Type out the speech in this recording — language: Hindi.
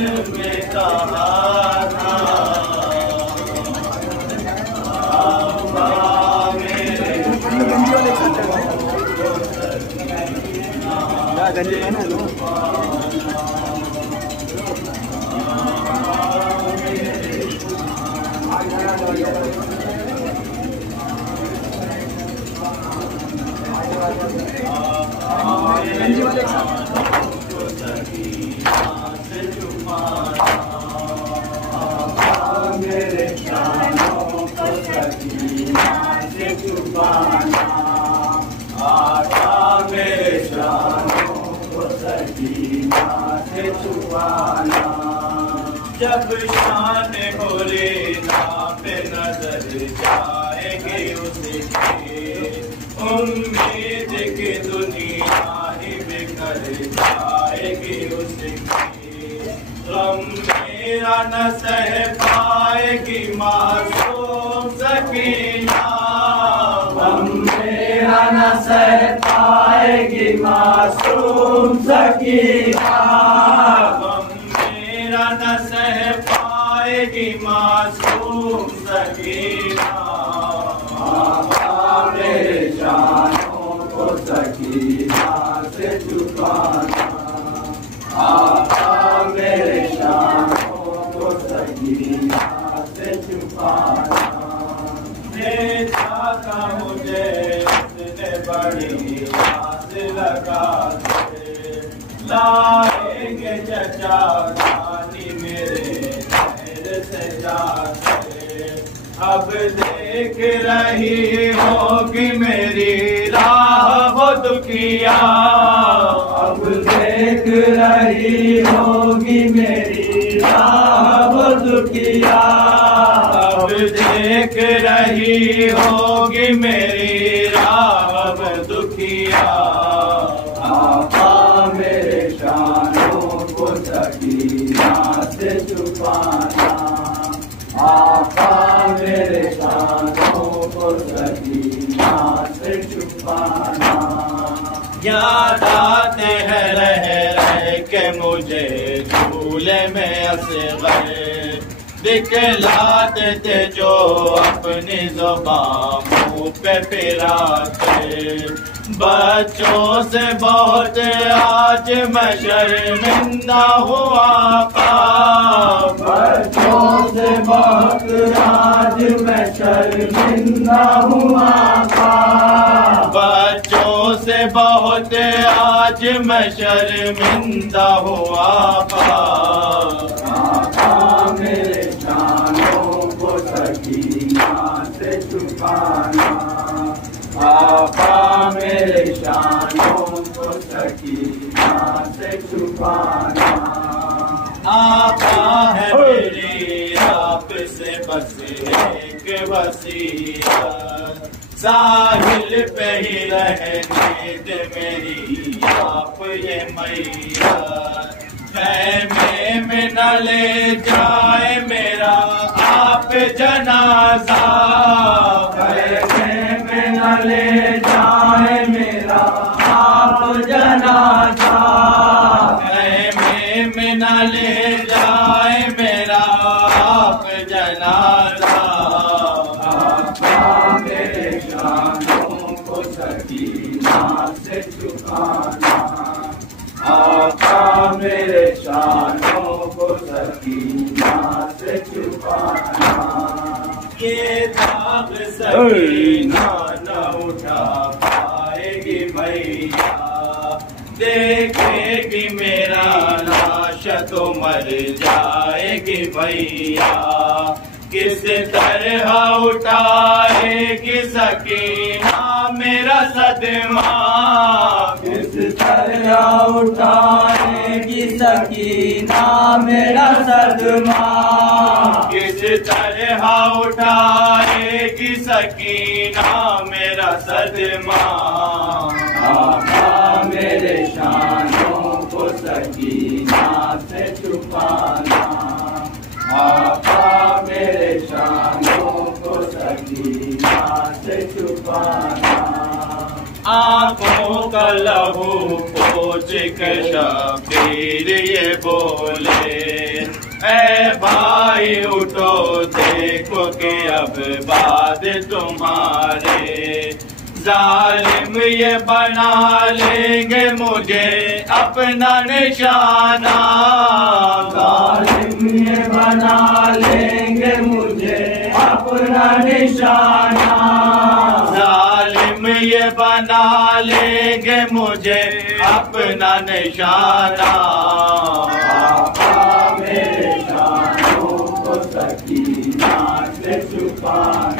में कहा था मेरे शानों को सकीना से छुपाना, आका मेरे शानों को सकीना से छुपाना। जब शान हुरैना पे नजर जाएगी उसकी, उम्मीद की दुनिया ही बिखर जाएगी उसकी। गम मेरा न सह पाएगी मासूम सकीना, गम मेरा न सह पाएगी मासूम सकीना, गम मेरा न सह पाएगी मासूम सकीना। मेरे शानों को सकीना से छुपाना, आका मेरे शानों को सकीना से छुपाना। भेजा था मुझे उसने बड़ी आस लगा के, लाएंगे चचा जानी मेरे नहर से जाके। अब देख रही होगी मेरी राह वो दुखिया, अब देख रही होगी मेरी राह वो दुखिया, अब देख रही होगी मेरी राह वो दुखिया। आका मेरे शानों को सकीना से छुपाना, आका मेरे शानों को सकीना से छुपाना। याद आते हैं रह रह के मुझे झूले में असग़र, दिखलाते थे जो अपनी ज़ुबान मुँह पे फिराते। बच्चों से बहुत आज मैं शर्मिंदा हुआ, बच्चों से बहुत आज मैं शर्मिंदा हुआ, बच्चों से बहुत आज मैं शर्मिंदा हुआ। आका मेरे शानों को सकीना से छुपाना, आका मेरे शानों को सकीना से छुपाना। आका है मेरी आप से बस एक वसीयत, साहिल पे ही रहने दे मेरी आप ये मैया। खैमे में न ले जाए मेरा आप जनाजा, खैमे में न ले जाए मेरा आप जनाजा, खैमे में न ले जाए मेरा आप जनाजा। मेरे शानों को सकीना से छुपाना, आका मेरे शानों को सकीना से छुपाना। ये दाग सकीना न उठा पाएगी मैया, देखेगी मेरा लाश तो मर जाएगी भैया। किस तरह उठाएगी सकीना मेरा सदमा, किस तरह उठाएगी सकीना मेरा सदमा, किस तरह उठाएगी सकीना मेरा सदमा। आका मेरे शानों को सकीना से छुपाना, आका मेरे शानों को सकीना से छुपाना। आँखों का लहू पोंछ के शबीर ये बोले, ऐ भाई उठो देखो कि अब बाद तुम्हारे जालिम ये बना लेंगे मुझे अपना निशाना। जालिम ये बना लेंगे मुझे अपना निशाना। जालिम ये बना लेंगे मुझे अपना निशाना। आका मेरे शानों को सकीना से छुपाना।